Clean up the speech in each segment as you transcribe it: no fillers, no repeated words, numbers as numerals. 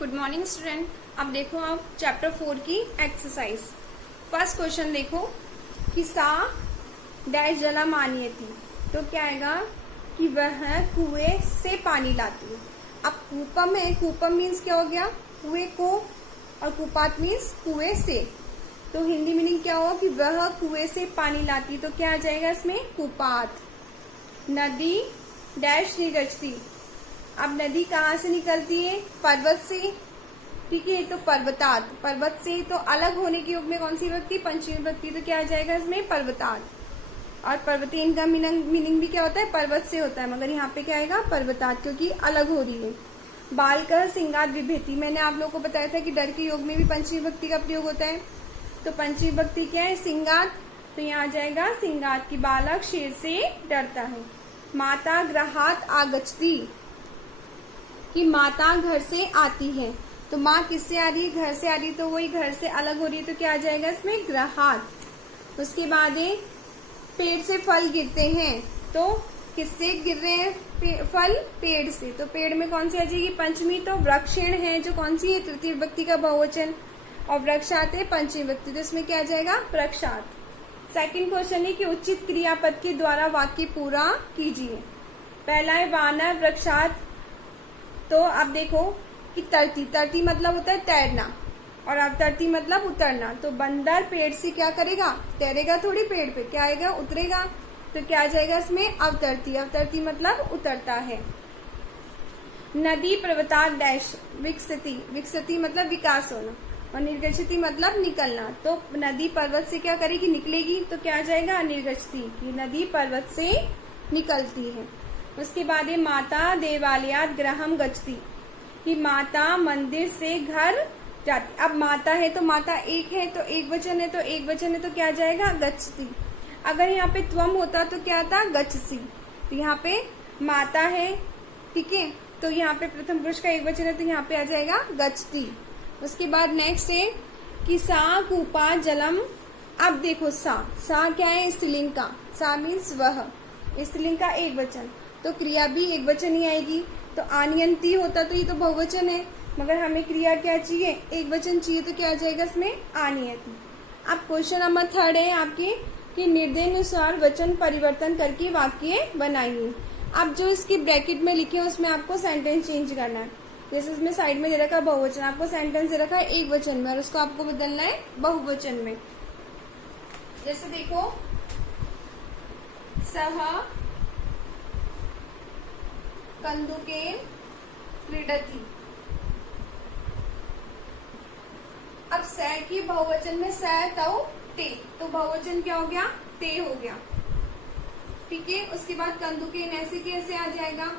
Good morning student. अब देखो आप चैप्टर 4 की एक्सरसाइज। फर्स्ट क्वेश्चन देखो कि सा डैश जला मानियती, तो क्या आएगा कि वह कुएं से पानी लाती है। अब कूपम है, कूपम मीन्स क्या हो गया, कुएं को, और कूपात मीन्स कुएं से। तो हिंदी मीनिंग क्या हो कि वह कुएं से पानी लाती, तो क्या आ जाएगा इसमें, कूपात। नदी डैश निगजती, अब नदी कहाँ से निकलती है, पर्वत से, ठीक है। तो पर्वतात, पर्वत से तो अलग होने के योग में कौन सी विभक्ति, पंचमी विभक्ति, तो क्या आ जाएगा इसमें, पर्वतात। और पर्वतीन का मीनिंग भी क्या होता है, पर्वत से होता है, मगर यहाँ पे क्या आएगा, पर्वतात, क्योंकि अलग हो रही है। बालकर सिंगात विभेति, मैंने आप लोगों को बताया था कि डर के योग में भी पंचमी विभक्ति का प्रयोग होता है। तो पंचमी विभक्ति क्या है, सिंगात, तो यहाँ आ जाएगा सिंगात की बालक शेर से डरता है। माता गृहात आगच्छति, कि माता घर से आती है, तो माँ किससे आ रही है, घर से आ रही है, तो वही घर से अलग हो रही है, तो क्या आ जाएगा इसमें, गृहात। उसके बाद है पेड़ से फल गिरते हैं, तो किससे गिर रहे हैं फल, पेड़ से, तो पेड़ में कौन सी आ जाएगी, पंचमी। तो वृक्षेण है जो कौन सी है, तृतीय विभक्ति का बहुवचन, और वृक्षात है पंचमी विभक्ति, तो इसमें क्या आ जाएगा, वृक्षात। सेकंड क्वेश्चन है कि उचित क्रियापद के द्वारा वाक्य पूरा कीजिए। पहला है वानर वृक्षात, तो अब देखो कि तरती, तरती मतलब होता है तैरना, और अवतरती मतलब उतरना। तो बंदर पेड़ से क्या करेगा, तैरेगा थोड़ी, पेड़ पे क्या आएगा, उतरेगा, तो क्या आ जाएगा इसमें, अवतरती। अवतरती मतलब उतरता है। नदी पर्वतात डैश विकसती, विकसती मतलब विकास होना, और निर्गछति मतलब निकलना। तो नदी पर्वत से क्या करेगी, निकलेगी, तो क्या आ जाएगा, निर्गछति, कि नदी पर्वत से निकलती है। उसके बाद है माता देवालयात गृहम गच्छति, कि माता मंदिर से घर जाती। अब माता है तो माता एक है, तो एक वचन है, तो एक वचन है, तो क्या आ जाएगा, गच्छति। अगर यहाँ पे त्वम होता तो क्या आता, गच्छसि। तो यहाँ पे माता है, ठीक है, तो यहाँ पे प्रथम पुरुष का एक वचन है, तो यहाँ पे आ जाएगा गच्छति। उसके बाद नेक्स्ट है कि सा कूपा जलम। अब देखो सा क्या है, स्त्रीलिंग का, सा मीन्स वह, स्त्रीलिंग का एक वचन, तो क्रिया भी एक वचन ही आएगी। तो आनियंती होता तो ये तो बहुवचन है, मगर हमें क्रिया क्या चाहिए, एक वचन चाहिए, तो क्या आ जाएगा इसमें, आनियति। अब क्वेश्चन नंबर 3 है आपके कि निर्देशानुसार वचन परिवर्तन करके वाक्य बनाइए। अब जो इसकी ब्रैकेट में लिखे उसमें आपको सेंटेंस चेंज करना है। जैसे इसमें साइड में दे रखा है बहुवचन, आपको सेंटेंस दे रखा है एक वचन में, और उसको आपको बदलना है बहुवचन में। जैसे देखो, सह कंदुके क्रीडति। अब स की बहुवचन में स तौ ते, तो बहुवचन क्या हो गया, ते हो गया, ठीक है। उसके बाद कंदुकेन ऐसे कैसे आ जाएगा।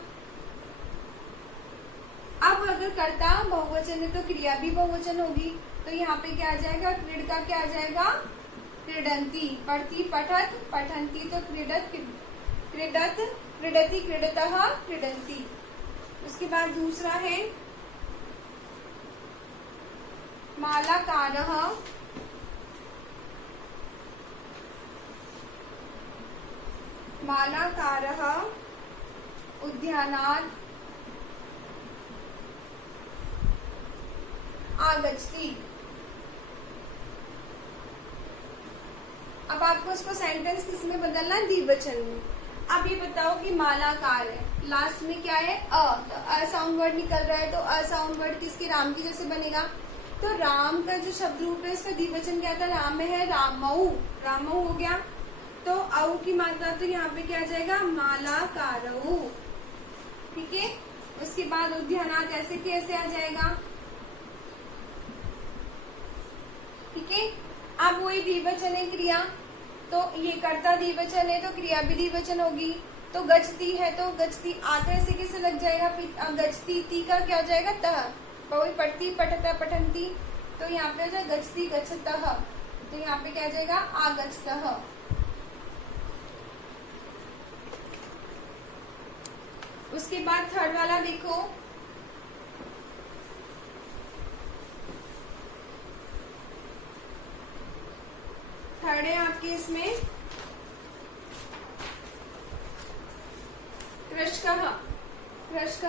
अब अगर कर्ता बहुवचन है तो क्रिया भी बहुवचन होगी, तो यहाँ पे क्या आ जाएगा, क्रीड का क्या आ जाएगा, क्रीडंती। पढ़ती पठत पठंती, तो क्रीडत क्रीडत क्रीडति क्रीडतः क्रीडंती। उसके बाद दूसरा है मालाकारः मालाकारः उद्यानात् आगच्छति। अब आपको इसको सेंटेंस किस में बदलना है, द्विवचन में। अब ये बताओ कि मालाकार है, लास्ट में क्या है, अ, तो अ साउंड वर्ड निकल रहा है, तो अ साउंड वर्ड किसके, राम की जैसे बनेगा। तो राम का जो शब्द रूप है इसका द्विवचन क्या था, राम में है रामऊ, रामऊ हो गया। तो औ की मात्रा तो यहाँ पे क्या आ जाएगा, मालाकारऊ, ठीक है। उसके बाद उद्यानात ऐसे कैसे आ जाएगा, ठीक है। अब वही द्विवचन है क्रिया, तो ये कर्ता द्विवचन है तो क्रिया भी द्विवचन होगी। तो गच्छति है तो गच्छति आता ऐसे कैसे लग जाएगा, गच्छति ती का क्या हो जाएगा, तह। वही पढ़ती पठता पठंती, तो यहाँ पे हो जाएगा गच्छति गच्छतः, तो यहाँ पे क्या आ जाएगा, आगच्छतः। उसके बाद थर्ड वाला देखो, थर्ड है आपके इसमें कृषकः, कृषक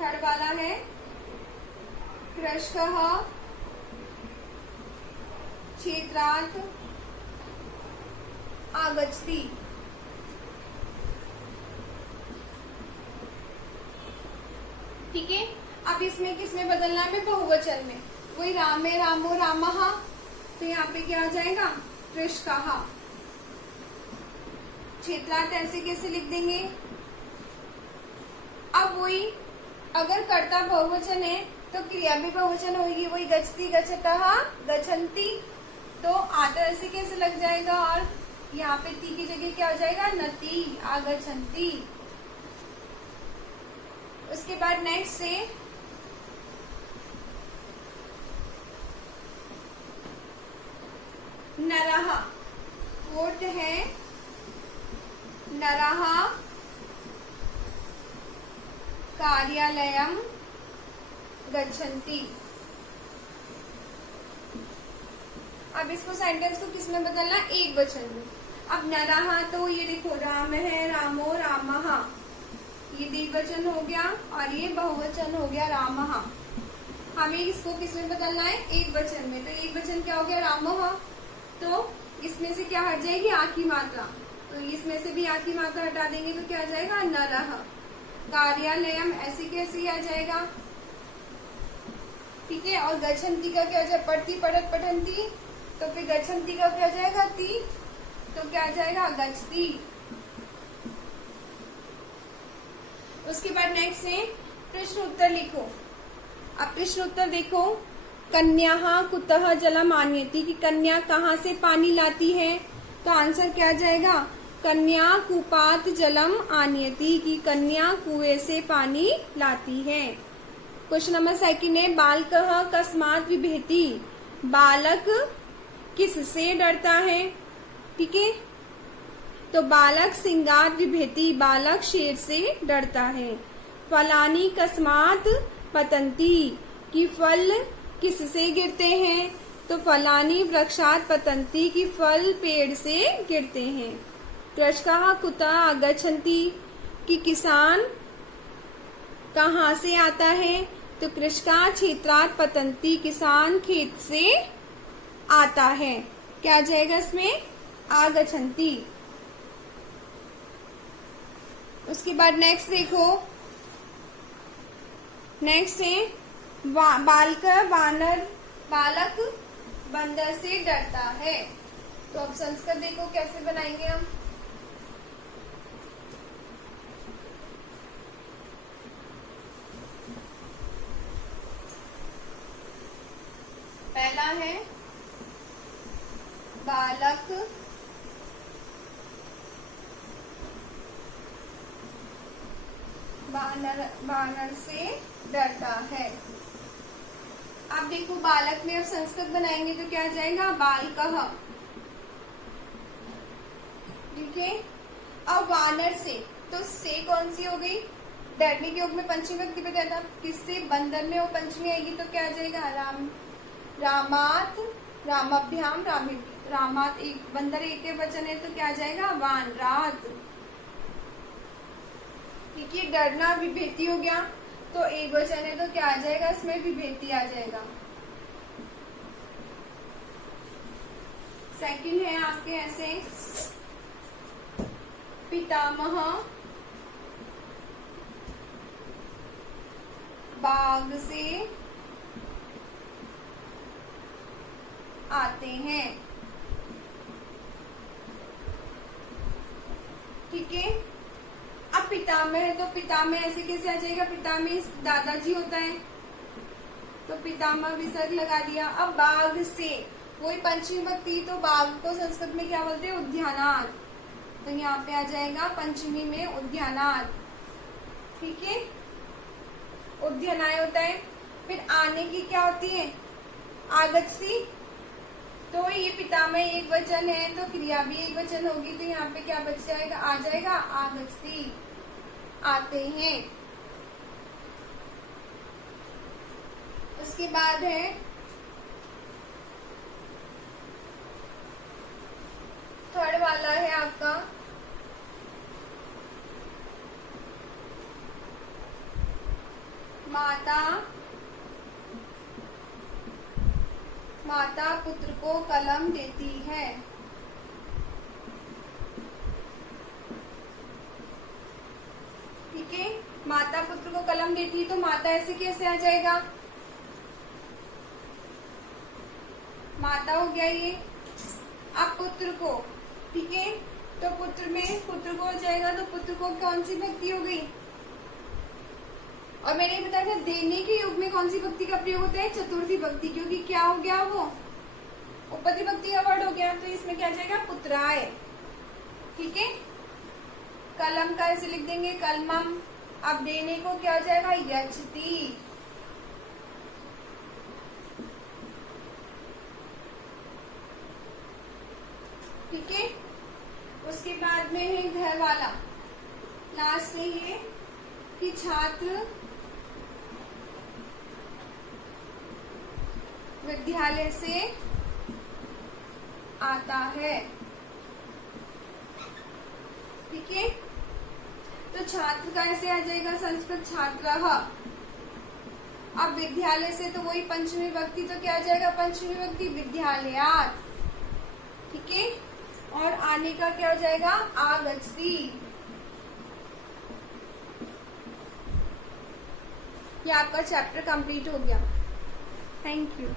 थर्ड वाला है कृषकः क्षेत्रात् आगच्छति। ठीक है, अब इसमें किसमें बदलना है? बहुवचन में। वही रामे रामो रामः, तो यहाँ पे क्या आ जाएगा? कृषकः। क्षेत्रार्थ ऐसे कैसे लिख देंगे? अब वही अगर कर्ता बहुवचन है तो क्रिया भी बहुवचन होगी। वही गच्छति गच्छतः गच्छन्ति, तो आता ऐसे कैसे लग जाएगा? और यहाँ पे ती की जगह क्या हो जाएगा? नति आगच्छन्ति। उसके बाद नेक्स्ट है नरः। फोर्थ है नरः कार्यालयं गच्छन्ति। अब इसको सेंटेंस को किस में बदलना? एक वचन में। अब नरः, तो ये देखो राम है, रामो रामः, ये द्विवचन हो गया और ये बहुवचन हो गया रामः। हमें इसको किस में बदलना है? एक वचन में। तो एक वचन क्या हो गया? रामः। तो इसमें से क्या हट जाएगी? आ की मात्रा। तो इसमें से भी आ की मात्रा हटा देंगे तो क्या आ जाएगा? नरः। कार्यालयम ऐसे कैसे आ जाएगा? ठीक है, और गच्छन्ति का क्या हो जाएगा? पढ़ती पढ़त पठन्ति, तो फिर गच्छन्ति का क्या हो जाएगा? ती, तो क्या आ जाएगा? गच्छति। उसके बाद नेक्स्ट है प्रश्न उत्तर लिखो। अब प्रश्न उत्तर देखो। कन्या कुतः जलम आनयति, कि कन्या कहाँ से पानी लाती है? तो आंसर क्या जाएगा? कन्या कूपात जलम आनयति, की कन्या कुएं से पानी लाती है। क्वेश्चन नंबर सेकंड है बालकः कस्मात् बिभेति, बालक किससे डरता है? ठीक है, तो बालक सिंहात बिभेति, बालक शेर से डरता है। फलानि कस्मात् पतन्ति, कि फल किससे गिरते हैं? तो फलानि वृक्षात् पतन्ति, की फल पेड़ से गिरते हैं। कृषकाः कुतः आगच्छन्ति, कि किसान कहाँ से आता है? तो कृषकाः क्षेत्रात् पतन्ति, किसान खेत से आता है। क्या आ जाएगा इसमें? आगच्छन्ति। उसके बाद नेक्स्ट देखो। नेक्स्ट है बालक बंदर से डरता है। तो अब संस्कृत देखो कैसे बनाएंगे हम। पहला है बालक बानर से डरता है। अब देखो बालक में अब संस्कृत बनाएंगे तो क्या जाएगा? बालकः। ठीक है, अब वानर से, तो से कौन सी हो गई? डरने के योग में पंचमी व्यक्ति बताया था। किससे? बंदर में वो पंचमी आएगी तो क्या आ जाएगा? रामात रामाभ्याम रामात, एक बंदर एक वचन है तो क्या आ जाएगा? वान रात। ठीक है, डरना विभेति हो गया, तो एक वचन है तो क्या आ जाएगा? इसमें विभेति आ जाएगा। सेकंड है आपके ऐसे पितामह बाग से आते हैं। ठीक है, अब पितामह है तो पितामह ऐसे कैसे आ जाएगा? पितामह दादाजी होता है तो पितामह विसर्ग लगा दिया। अब बाग से, वही पंचमी विभक्ति, तो बाग को संस्कृत में क्या बोलते हैं? उद्यानात, तो यहाँ पे आ जाएगा पंचमी में उद्यानात। ठीक है, उद्यानाय होता है। फिर आने की क्या होती है? आगच्छति, तो ये पितामह एक वचन है तो क्रिया भी एक वचन होगी, तो यहाँ पे क्या बच जाएगा? आ जाएगा आगच्छति, आते हैं। उसके बाद है थर्ड वाला है आपका माता माता पुत्र को कलम देती है। ठीक है, माता पुत्र को कलम देती है तो माता ऐसे कैसे आ जाएगा, माता हो गया ये। अब पुत्र को, ठीक है, तो पुत्र में पुत्र को हो जाएगा, तो पुत्र को कौन सी भक्ति हो गई। और मैंने बताया था देने के युग में कौन सी भक्ति का प्रयोग होता है, चतुर्थी भक्ति, क्योंकि क्या हो गया वो उपपत्ति भक्ति का वर्ड हो गया, तो इसमें क्या जाएगा पुत्राय। ठीक है, कलम का ऐसे लिख देंगे कलमम। अब देने को क्या हो जाएगा यच्छति। ठीक है, उसके बाद में है घर वाला, लास्ट में है कि छात्र विद्यालय से आता है। ठीक है, तो छात्र का ऐसे आ जाएगा संस्कृत छात्रः। अब विद्यालय से तो वही पंचमी विभक्ति, तो क्या आ जाएगा पंचमी विभक्ति विद्यालयात्। ठीक है, और आने का क्या हो जाएगा आगच्छति। ये आपका चैप्टर कंप्लीट हो गया। Thank you.